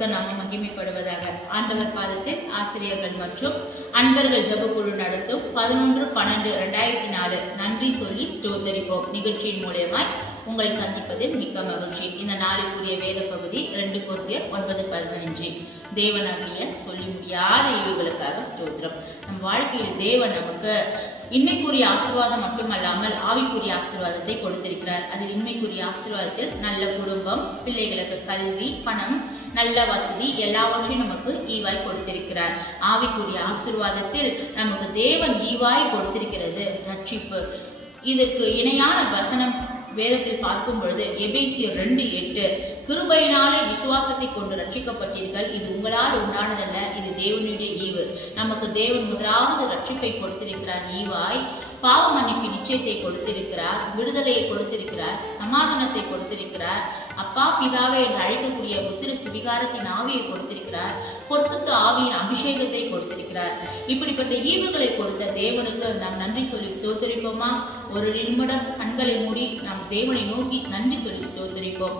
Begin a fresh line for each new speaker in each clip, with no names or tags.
பரிசுத்த நாம மகிமைப்படுவதாக ஆண்டவர் பாதத்தில் ஆசிரியர்கள் மற்றும் அன்பர்கள் ஜபக்குழு நடத்தும் பதினொன்று பன்னெண்டு ரெண்டாயிரத்தி நாலு. நன்றி சொல்லி ஸ்டோத்தரிப்போம் நிகழ்ச்சியின் மூலியமாய் உங்களை சந்திப்பதில் மிக்க மகிழ்ச்சி. இந்த நாளைக்குரிய வேத பகுதி ரெண்டு கோரிய ஒன்பது பதினஞ்சு. தேவன் அருளிய சொல்லி முடியாத இழிவுகளுக்காக ஸ்தோத்திரம். நம் வாழ்க்கையில் தேவன் நமக்கு இன்மைக்குரிய ஆசீர்வாதம் மட்டுமல்லாமல் ஆவிக்குரிய ஆசிர்வாதத்தை கொடுத்திருக்கிறார். அதில் இன்மைக்குரிய ஆசீர்வாதத்தில் நல்ல குடும்பம் பிள்ளைகளுக்கு கல்வி பணம் நல்ல வசதி எல்லாவற்றையும் நமக்கு ஈவாய் கொடுத்திருக்கிறார். ஆவிக்குரிய ஆசீர்வாதத்தில் நமக்கு தேவன் ஈவாய் கொடுத்திருக்கிறது. ரட்சிப்பு. இதற்கு இணையான வசனம் வேதத்தில் பார்க்கும் பொழுது எபேசியர் ரெண்டு எட்டு கிருபையினாலே விசுவாசத்தை கொண்டு ரட்சிக்கப்பட்டீர்கள். இது உங்களால் உண்டானதல்ல இது தேவனுடைய ஈவு. நமக்கு தேவன் முதலாவது ரட்சிப்பை கொடுத்திருக்கிறார். ஈவாய் பாவ மன்னிப்பு நிச்சயத்தை கொடுத்திருக்கிறார். விடுதலையை கொடுத்திருக்கிறார். சமாதானத்தை கொடுத்திருக்கிறார். அப்பா பிதாவை என்று அழைக்கக்கூடிய புத்திர சுவிகாரத்தின் ஆவியை கொடுத்திருக்கிறார். பொருசத்து ஆவியின் அபிஷேகத்தை கொடுத்திருக்கிறார். இப்படிப்பட்ட ஈவுகளை கொடுத்த தேவனுக்கு நாம் நன்றி சொல்லி ஸ்தோத்தரிப்போமா? ஒரு நிமிடம் கண்களை மூடி நாம் தேவனை நோக்கி நன்றி சொல்லி ஸ்தோத்தரிப்போம்.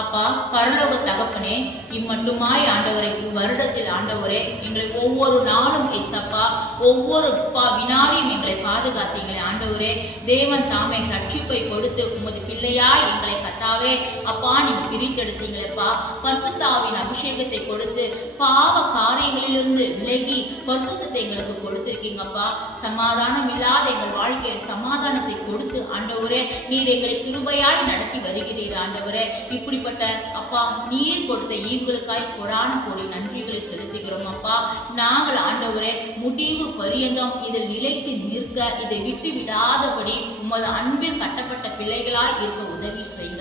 அப்பா பரலோக தகப்பனே இம்மட்டுமாய் ஆண்டவரை வருடத்தில் ஆண்டவரே எங்களை ஒவ்வொரு நாளும் எஸ்அப்பா ஒவ்வொரு பா வினாடியும் எங்களை பாதுகாத்தீங்களே ஆண்டவரே. தேவன் தாமே ரட்சிப்பை கொடுத்து உமது பிள்ளையாய் எங்களை கத்தாவே. அப்பா நீங்க பிரித்தெடுத்தீங்களேப்பா. பரிசுத்தாவின் அபிஷேகத்தை கொடுத்து பாவ காரியங்களிலிருந்து விலகி பரிசுத்தத்தை எங்களுக்கு கொடுத்துருக்கீங்கப்பா. சமாதானம் இல்லாத எங்கள் வாழ்க்கையை சமாதானத்தை கொடுத்து ஆண்டவரே நீர் எங்களை கிருபையாய் நடத்தி வருகிறீர் ஆண்டவரே. இப்படி இப்படிப்பட்ட அப்பா நீர் கொடுத்த ஈவுகளுக்காய் கொடான கோடி நன்றிகளை செலுத்துகிறோம் அப்பா. நாங்கள் ஆண்டவரே முடிவு பரியந்தம் இதில் நிலைத்து நிற்க இதை விட்டு விடாதபடி உமது அன்பில் கட்டப்பட்ட பிள்ளைகளாய் இருக்க உதவி செய்க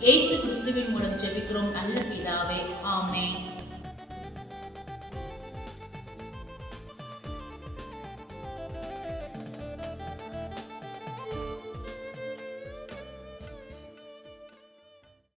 இயேசு கிறிஸ்துவின் மூலம் ஜெபிக்கிறோம் நல்ல பிதாவே. ஆமே